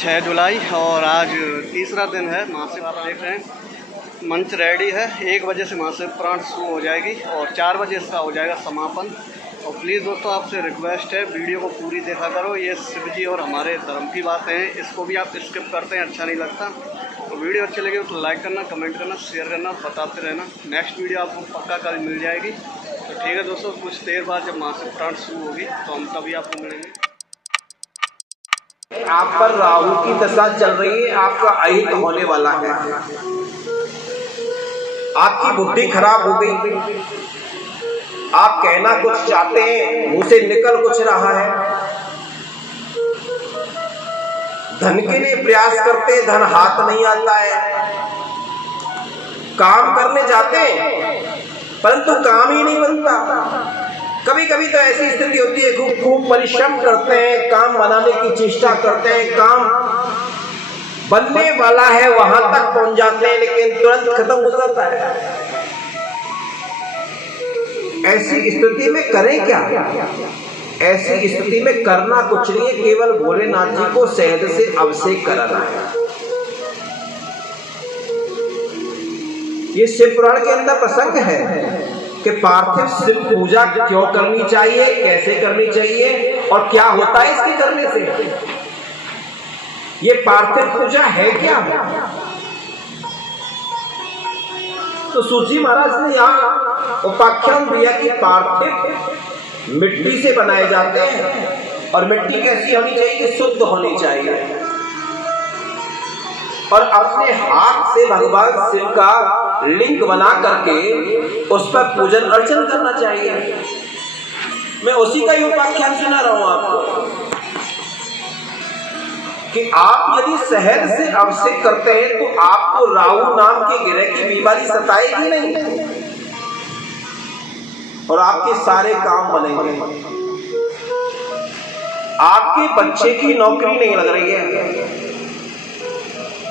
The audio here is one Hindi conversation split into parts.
6 जुलाई और आज तीसरा दिन है। महाशिव आप देख रहे हैं मंच रेडी है। 1 बजे से महाशिव प्राण शुरू हो जाएगी और 4 बजे इसका हो जाएगा समापन। और प्लीज़ दोस्तों आपसे रिक्वेस्ट है, वीडियो को पूरी देखा करो। ये शिव जी और हमारे धर्म की बात है, इसको भी आप स्किप करते हैं, अच्छा नहीं लगता। तो वीडियो अच्छी लगी तो लाइक करना, कमेंट करना, शेयर करना, बताते रहना। नेक्स्ट वीडियो आपको पक्का कल मिल जाएगी। तो ठीक है दोस्तों, कुछ देर बाद जब महाशिव प्राण शुरू होगी तो हम तभी आपको मिलेंगे। आप पर राहु की दशा चल रही है, आपका अहित होने वाला है, आपकी बुद्धि खराब हो गई, आप कहना कुछ चाहते हैं, मुंह से निकल कुछ रहा है। धन के लिए प्रयास करते, धन हाथ नहीं आता है। काम करने जाते हैं परंतु काम ही नहीं बनता। कभी कभी तो ऐसी स्थिति होती है, खूब परिश्रम करते हैं, काम बनाने की चेष्टा करते हैं, काम बनने वाला है वहां तक पहुंच जाते हैं, लेकिन तुरंत खत्म हो जाता है। ऐसी स्थिति में करें क्या? ऐसी स्थिति में करना कुछ नहीं है, केवल भोलेनाथ जी को शहद से अभिषेक कराना है। ये शिव पुराण के अंदर प्रसंग है कि पार्थिव शिव पूजा क्यों करनी चाहिए, कैसे करनी चाहिए और क्या होता है इसके करने से। ये पार्थिव पूजा है क्या? तो सूची महाराज ने यहाँ उपाख्यान दिया कि पार्थिव मिट्टी से बनाए जाते हैं और मिट्टी कैसी होनी चाहिए कि शुद्ध होनी चाहिए, और अपने हाथ से भगवान शिव का लिंग बना करके उस पर पूजन अर्चन करना चाहिए। मैं उसी का ही उपाख्यान सुना रहा हूं आपको कि आप यदि शहद से अभिषेक करते हैं तो आपको राहु नाम के ग्रह की बीमारी सताएगी नहीं और आपके सारे काम बनेंगे। आपके बच्चे की नौकरी नहीं लग रही है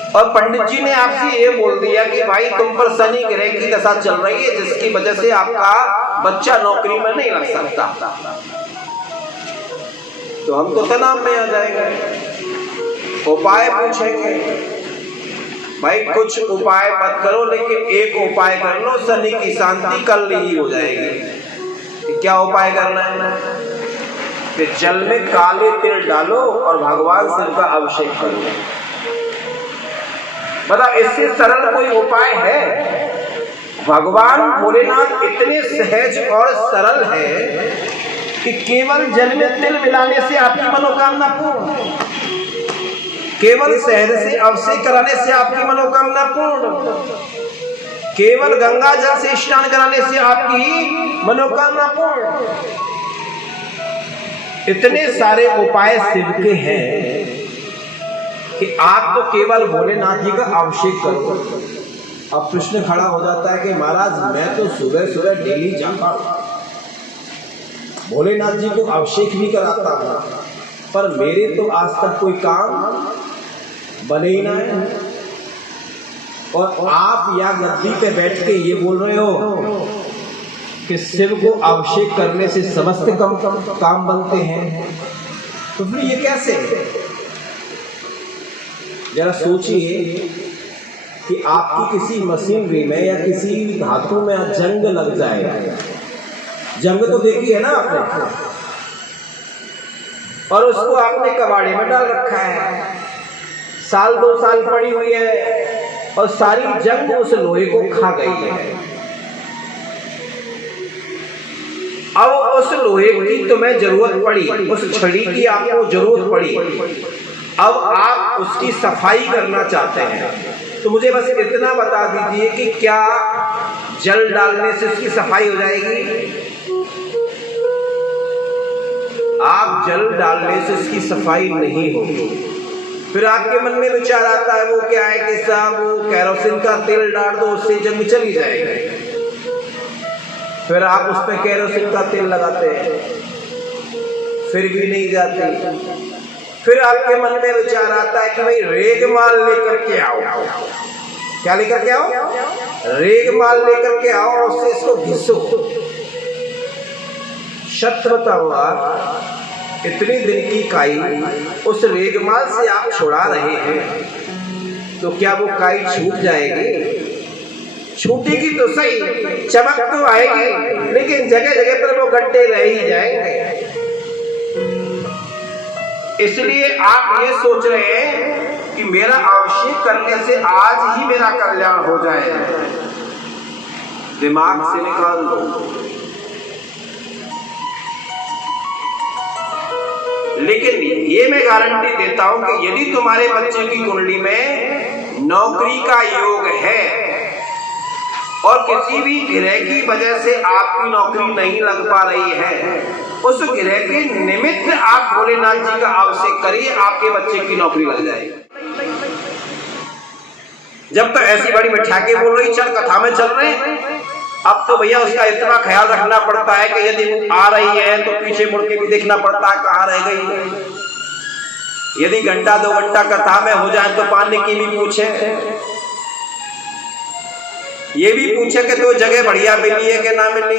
और पंडित जी ने आपसे ये बोल दिया कि भाई तुम पर शनि ग्रह की दशा चल रही है, जिसकी वजह से आपका बच्चा नौकरी में नहीं लग सकता, तो हम तो तनाव में आ जाएंगे। उपाय पूछेंगे, भाई कुछ उपाय मत करो लेकिन एक उपाय कर लो, शनि की शांति कल ही हो जाएगी। क्या उपाय करना है? कि जल में काले तिल डालो और भगवान शिव का अभिषेक करो। मतलब इससे सरल कोई उपाय है? भगवान भोलेनाथ इतने सहज और सरल है कि केवल जल में तिल मिलाने से आपकी मनोकामना पूर्ण, केवल शहद से अभिषेक कराने से आपकी मनोकामना पूर्ण, केवल गंगा जल से स्नान कराने से आपकी मनोकामना पूर्ण। इतने सारे उपाय शिव के हैं कि आप तो केवल भोलेनाथ जी का अभिषेक करो। अब प्रश्न खड़ा हो जाता है कि महाराज मैं तो सुबह सुबह डेली जाता हूं, भोलेनाथ जी को अभिषेक भी कराता हूं, पर मेरे तो आज तक कोई काम बने ही ना है। और आप या गद्दी पे बैठ के ये बोल रहे हो कि शिव को अभिषेक करने से समस्त काम बनते हैं, तो फिर ये कैसे? जरा सोचिए कि आपकी किसी मशीनरी में या किसी धातु में जंग लग जाए, जंग तो देखी है ना आपने, और उसको आपने कबाड़े में डाल रखा है, साल 2 साल पड़ी हुई है और सारी जंग उस लोहे को खा गई है। अब उस लोहे की तुम्हें जरूरत पड़ी, उस छड़ी की आपको जरूरत पड़ी, अब आप उसकी सफाई करना चाहते हैं, तो मुझे बस इतना बता दीजिए कि क्या जल डालने से उसकी सफाई हो जाएगी? आप जल डालने से उसकी सफाई नहीं होगी। फिर आपके मन में विचार आता है, वो क्या है कि साहब वो केरोसिन का तेल डाल दो, उससे जंग चली जाएगी। फिर आप उस पर केरोसिन का तेल लगाते हैं, फिर भी नहीं जाती। फिर आपके मन में विचार आता है कि भाई रेगमाल लेकर के आओ। क्या लेकर के आओ? रेगमाल लेकर के आओ और उससे इसको घिसो। सत्य बताऊंगा इतने दिन की काई उस रेगमाल से आप छुड़ा रहे हैं, तो क्या वो काई छूट जाएगी? छूटेगी तो सही, चमक तो आएगी, लेकिन जगह जगह पर वो गड्ढे रह ही जाएंगे। इसलिए आप ये सोच रहे हैं कि मेरा अभिषेक करने से आज ही मेरा कल्याण हो जाए, दिमाग से निकाल दो। लेकिन ये मैं गारंटी देता हूं कि यदि तुम्हारे बच्चे की कुंडली में नौकरी का योग है और किसी भी ग्रह की वजह से आपकी नौकरी नहीं लग पा रही है, उस ग्रह के निमित्त आप भोलेनाथ जी का अभिषेक करिए, आपके बच्चे की नौकरी लग जाएगी। जब तक ऐसी बड़ी मिठाके बोल रही, चल कथा में चल रहे हैं, अब तो भैया उसका इतना ख्याल रखना पड़ता है कि यदि वो आ रही है तो पीछे मुड़ के भी देखना पड़ता है कहाँ रह गई। यदि घंटा 2 घंटा कथा में हो जाए तो पानी की भी पूछे, ये भी पूछे कि तो जगह बढ़िया मिली है कि ना मिली,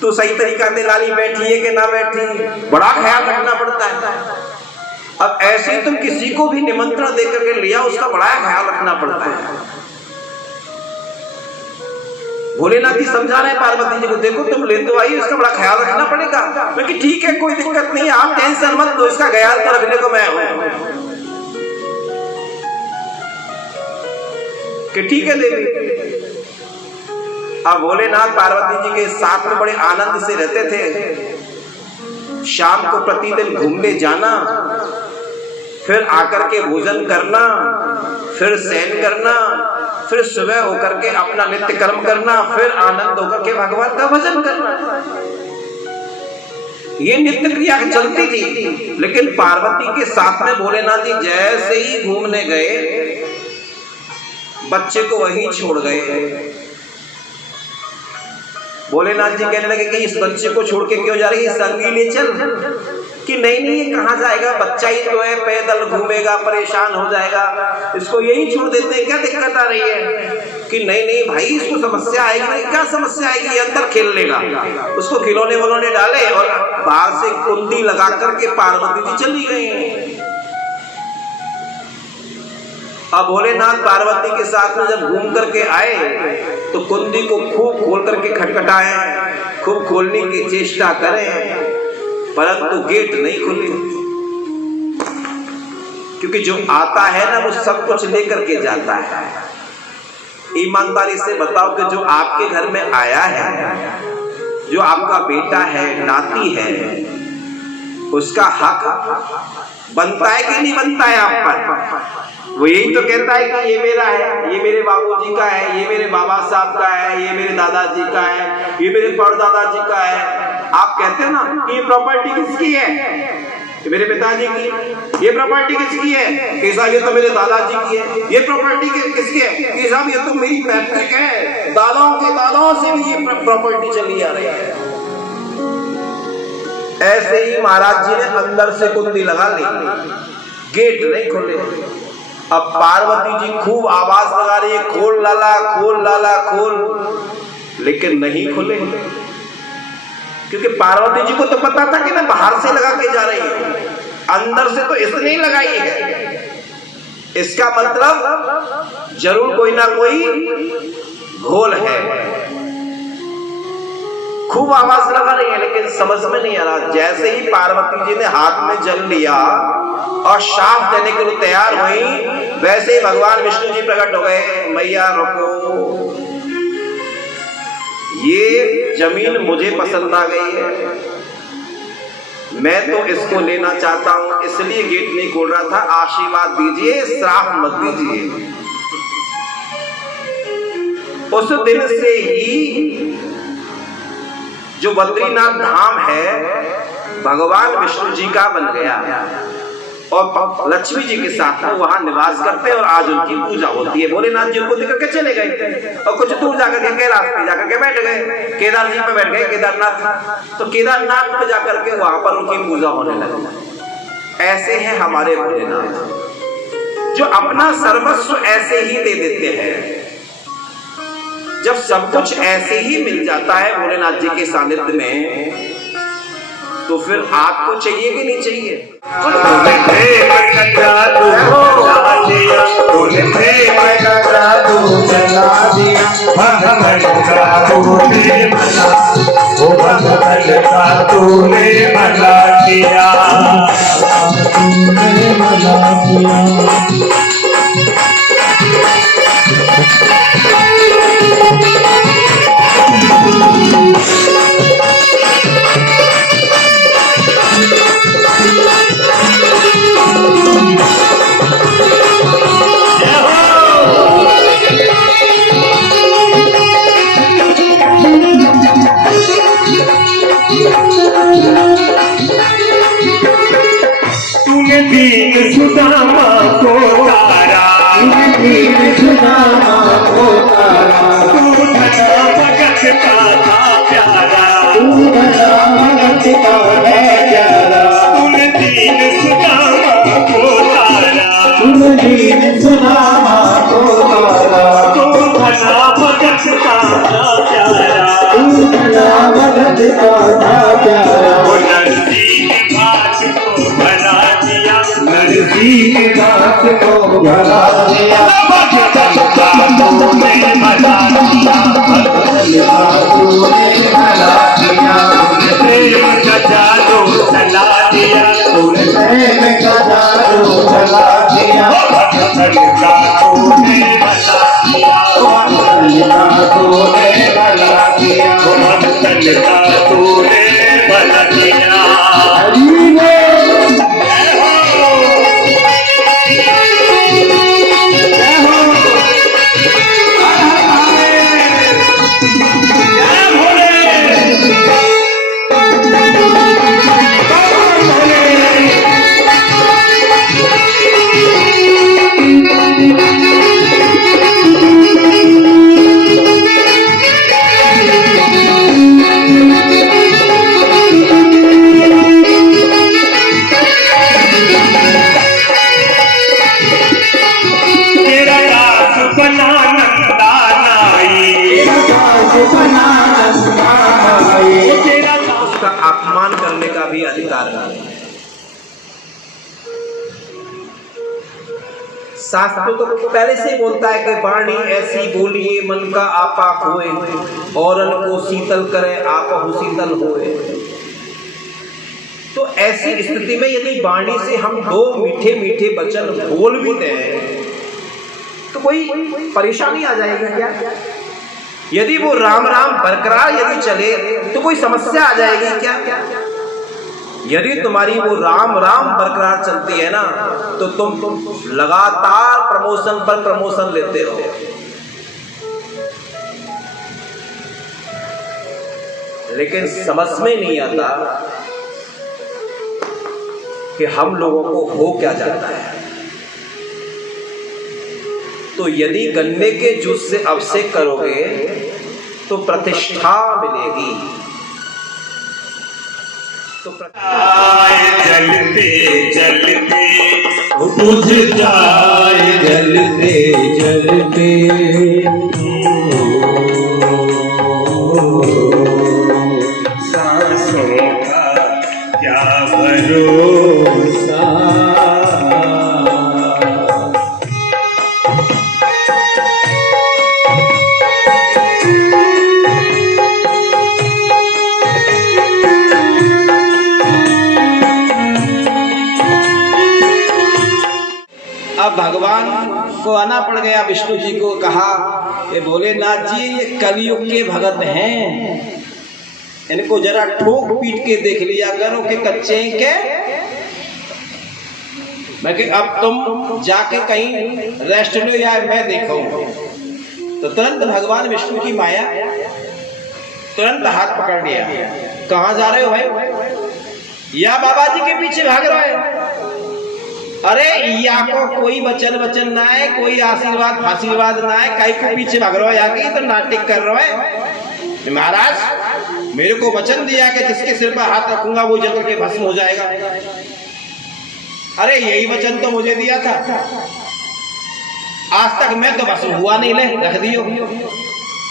तो सही तरीका से लाली बैठी है कि ना बैठी, बड़ा ख्याल रखना पड़ता है। अब ऐसे तुम किसी को भी निमंत्रण देकर के लिया, उसका बड़ा ख्याल रखना पड़ता है। भोलेनाथ जी समझा रहे हैं पार्वती जी को, देखो तुम ले तो आई, इसका बड़ा ख्याल रखना पड़ेगा। क्योंकि ठीक है, कोई दिक्कत नहीं है, आप टेंशन मत लो, इसका ख्याल तो रखने को मैं हूं कि ठीक है देवी। अब भोलेनाथ पार्वती जी के साथ में बड़े आनंद से रहते थे। शाम को प्रतिदिन घूमने जाना, फिर आकर के भोजन करना, फिर शयन करना, फिर सुबह होकर के अपना नित्य कर्म करना, फिर आनंद होकर के भगवान का भजन करना। ये नित्य क्रिया चलती थी। लेकिन पार्वती के साथ में भोलेनाथ जी जैसे ही घूमने गए, बच्चे को वहीं छोड़ गए। भोलेनाथ जी कहने लगे कि इस बच्चे को छोड़ के क्यों जा रही है, संगी ले चल। कि नहीं नहीं, ये कहाँ जाएगा, बच्चा ही तो है, पैदल घूमेगा, परेशान हो जाएगा, इसको यही छोड़ देते हैं, क्या दिक्कत आ रही है। कि नहीं नहीं भाई, इसको समस्या आएगी। नहीं, क्या समस्या आएगी, अंदर खेल लेगा। उसको खिलौने वलौने डाले और बाहर से कुंडी लगा करके पार्वती जी चली गई। अब भोलेनाथ पार्वती के साथ में जब घूम करके आए तो कुंडी को खूब खोल करके खटखटाए, खूब खोलने की चेष्टा करें, परंतु गेट नहीं खुले। क्योंकि जो आता है ना, वो सब कुछ लेकर के जाता है। ईमानदारी से बताओ कि जो आपके घर में आया है, जो आपका बेटा है, नाती है, उसका हक बनता है कि नहीं बनता है आप पर? वो यही तो कहता है कि ये मेरा है, ये मेरे बाबूजी का है, ये मेरे बाबा साहब का है, ये मेरे दादाजी का है, ये मेरे परदादा जी का है। आप कहते हो ना, ये प्रॉपर्टी किसकी है, ये मेरे पिताजी की। ये प्रॉपर्टी किसकी है, कि साहब ये तो मेरे दादाजी की है। ये प्रॉपर्टी किसकी है, कि साहब ये तो मेरी पैतृक है, दादाओं के दादाओं से भी ये प्रॉपर्टी चली आ रही है। ऐसे ही महाराज जी ने अंदर से कुंडी लगा ली, गेट नहीं खोले। अब पार्वती जी खूब आवाज लगा रही है, खोल लाला, खोल लाला, खोल, लेकिन नहीं खुले। क्योंकि पार्वती जी को तो पता था कि मैं बाहर से लगा के जा रही हूं, अंदर से तो इसने ही लगाई है। इसका मतलब जरूर कोई ना कोई घोल है। खूब आवाज लगा रही है, लेकिन समझ में नहीं आ रहा। जैसे ही पार्वती जी ने हाथ में जल लिया और शाप देने के लिए तैयार हुई, वैसे ही भगवान विष्णु जी प्रकट हो गए। मैया रुको, ये जमीन मुझे पसंद आ गई है, मैं तो इसको लेना चाहता हूं, इसलिए गेट नहीं खोल रहा था। आशीर्वाद दीजिए, श्राप मत दीजिए। उस दिन से ही जो बद्रीनाथ धाम है भगवान विष्णु जी का बन गया और लक्ष्मी जी के साथ में वहां निवास करते हैं और आज उनकी पूजा होती है। भोलेनाथ जी उनको लेकर के चले गए और कुछ दूर जाकर के कैलाश पे जाकर के बैठ गए, केदार जी पे बैठ गए, केदारनाथ। तो केदारनाथ पे जाकर के वहां पर उनकी पूजा होने लगी। ऐसे हैं हमारे भोलेनाथ, जो अपना सर्वस्व ऐसे ही दे देते हैं। जब सब कुछ ऐसे ही मिल जाता है भोलेनाथ जी के सानिध्य में, तो फिर आपको चाहिए कि नहीं चाहिए? तूने दीन सुदामा को तारा, दीन सुदामा को तारा, तू धना भगत का था प्यारा, तू धना भगत का है प्यारा। तूने दीन सुदामा को तारा, तूने दीन सुदामा को तारा, तू धना भगत का था प्यारा, तू धना भगत का था प्यारा। नरसी की बात को भला दिया, भगत का तूने भला दिया, तूने भला दिया, प्रेम का जादू चला दिया, तूने प्रेम का जादू चला दिया, भगत का तूने भला दिया, भगत का तूने भला दिया, भगत का तूने भला दिया। उसका अपमान करने का भी अधिकार नहीं। शास्त्र तो पहले से ही बोलता है कि वाणी ऐसी बोलिए मन का आपा होए, औरन को शीतल करे आपहु शीतल होए। तो ऐसी स्थिति में यदि वाणी से हम दो मीठे मीठे वचन बोल भी दें तो कोई परेशानी आ जाएगी क्या? यदि वो राम राम बरकरार यदि चले तो कोई समस्या आ जाएगी क्या? यदि तुम्हारी वो राम राम बरकरार चलती है ना तो तुम लगातार प्रमोशन पर प्रमोशन लेते हो। लेकिन समझ में नहीं आता कि हम लोगों को हो क्या जाता है। तो यदि गन्ने के जूस से अभिषेक करोगे तो प्रतिष्ठा मिलेगी। तो जलते जलते बुझ जाए, जलते जलते सांसों का क्या भरोसा। अब भगवान को आना पड़ गया, विष्णु जी को कहा कि भोलेनाथ जी ये कलयुग के भगत हैं, इनको जरा ठोक पीट के देख लिया करो कि कच्चे के। मैं कि अब तुम जाके कहीं रेस्ट लो या मैं देखूं। तो तुरंत भगवान विष्णु की माया तुरंत हाथ पकड़ लिया। कहाँ जा रहे हो भाई? या बाबा जी के पीछे भाग रहे हो? अरे या को कोई वचन ना है, कोई आशीर्वाद ना है, कहीं को पीछे भाग रहे हो? या की तो नाटक कर रहे हो। महाराज मेरे को वचन दिया कि जिसके सिर पर हाथ रखूंगा वो जल के भस्म हो जाएगा। अरे यही वचन तो मुझे दिया था, आज तक मैं तो भस्म हुआ नहीं, ले रख दियो।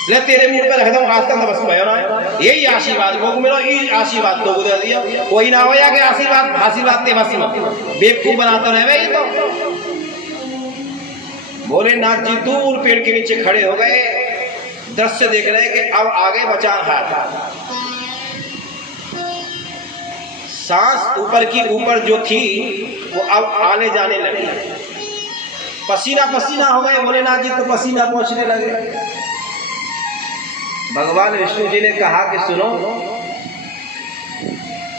ले तेरे मुंह पे रख दूं आज तक बस भयो ना यही आशीर्वाद को मेरा यही आशीर्वाद तो दे दिया कोई ना हो या के आशीर्वाद ते बस में बेवकूफ बनाता रहे भाई तो भोलेनाथ जी दूर पेड़ के नीचे खड़े हो गए, दृश्य देख रहे कि अब आगे बचा हाथ, सांस ऊपर की ऊपर जो थी वो अब आने जाने लगी, पसीना पसीना हो गए भोलेनाथ जी तो पसीना पहुंचने लगे। भगवान विष्णु जी ने कहा कि सुनो,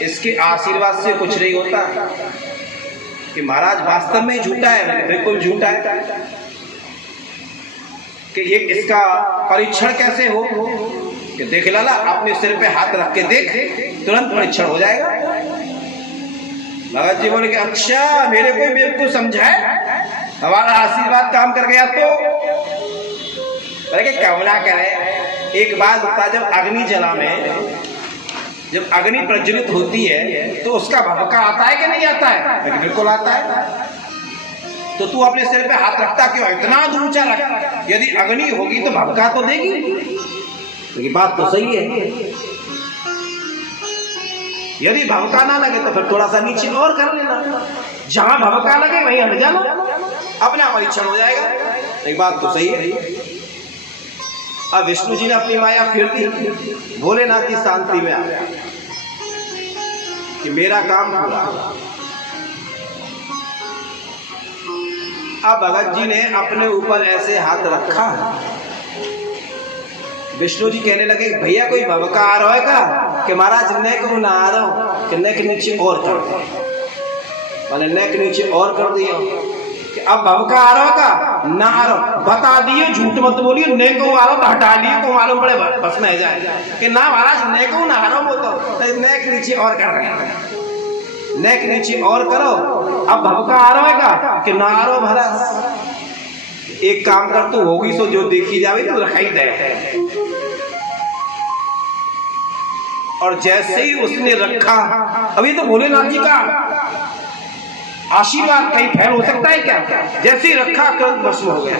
इसके आशीर्वाद से कुछ नहीं होता कि महाराज वास्तव में झूठा है, बिल्कुल झूठा है कि ये इसका परीक्षण कैसे हो कि देख लाला अपने सिर पे हाथ रख के देख तुरंत परीक्षण हो जाएगा। भगत जी बोले कि अच्छा मेरे को बेवकूफ समझा है, हमारा आशीर्वाद काम कर गया तो क्यों ना करे। एक बात बता, जब अग्नि जला में जब अग्नि प्रज्वलित होती है तो उसका भभका आता है कि नहीं आता है? बिल्कुल आता है। तो तू अपने सिर पे हाथ रखता क्यों? इतना दूर ऊंचा रख, यदि अग्नि होगी तो भभका तो देगी। तो ये बात तो सही है, यदि भभका ना लगे तो फिर थोड़ा सा नीचे और कर लेना, जहां भभका लगे वहीं हट जाना, अपना परीक्षण हो जाएगा। एक बात तो सही है। अब विष्णु जी ने अपनी माया फिर दी, भोलेनाथ जी शांति में आ गया कि मेरा काम पूरा। अब भगत जी ने अपने ऊपर ऐसे हाथ रखा, विष्णु जी कहने लगे भैया कोई भभका आ रहा है का? कि महाराज नेक ना आ रहा हूं कि नेक नीचे और कर दो, मैंने नेक नीचे और कर दिया कि अब भभका आ रहा का ना आ रहा, बता दिए झूठ मत बोलिए, नेको आ रहा हटा लिए को मालूम पड़े बस में जाए कि ना महाराज नेको ना आ रहा वो तो नेक नीचे और कर रहे हैं, नेक नीचे और करो। अब भभका आ रहा है का कि ना आ रहा महाराज, एक काम कर तू होगी सो जो देखी जावे तू रखाई दे। और जैसे ही उसने रखा, अभी तो भोलेनाथ जी का आशीर्वाद कहीं फैल हो सकता है क्या? जैसे ही रखा तुरंत भस्म हो गया।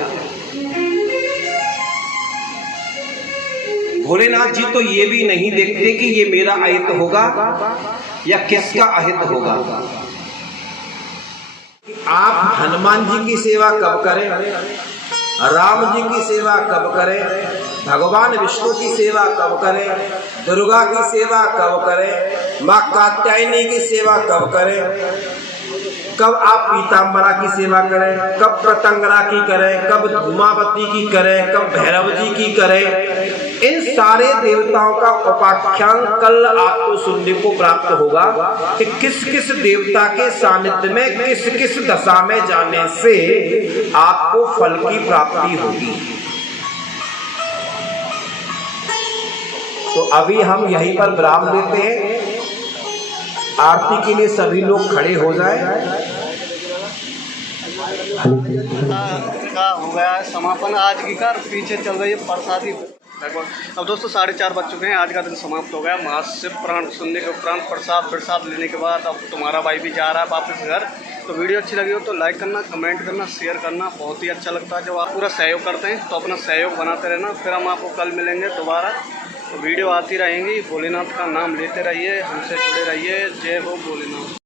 भोलेनाथ जी तो ये भी नहीं देखते कि ये मेरा अहित होगा या किसका अहित होगा। आप हनुमान जी की सेवा कब करें, राम जी की सेवा कब करें, भगवान विष्णु की सेवा कब करें, दुर्गा की सेवा कब करें, माँ कात्यायनी की सेवा कब करें, कब आप पीताम्बरा की सेवा करें, कब प्रतंगरा की करें, कब धूमावती की करें, कब भैरव जी की करें। इन सारे देवताओं का उपाख्यान कल आपको सुनने को प्राप्त होगा कि किस किस देवता के सानिध्य में किस किस दशा में जाने से आपको फल की प्राप्ति होगी। तो अभी हम यहीं पर विराम देते हैं। आरती के लिए सभी लोग खड़े हो जाएं। का हो गया है समापन आज की का, पीछे चल रही है प्रसादी लगभग। अब दोस्तों 4:30 बज चुके हैं, आज का दिन समाप्त हो गया। महाशिव पुराण सुनने के उपरांत प्रसाद लेने के बाद अब तुम्हारा भाई भी जा रहा है वापस घर। तो वीडियो अच्छी लगी हो तो लाइक करना, कमेंट करना, शेयर करना, बहुत ही अच्छा लगता है जब आप पूरा सहयोग करते हैं। तो अपना सहयोग बनाते रहना, फिर हम आपको कल मिलेंगे दोबारा। तो वीडियो आती रहेंगी, भोलेनाथ का नाम लेते रहिए, हमसे जुड़े रहिए। जय हो भोलेनाथ।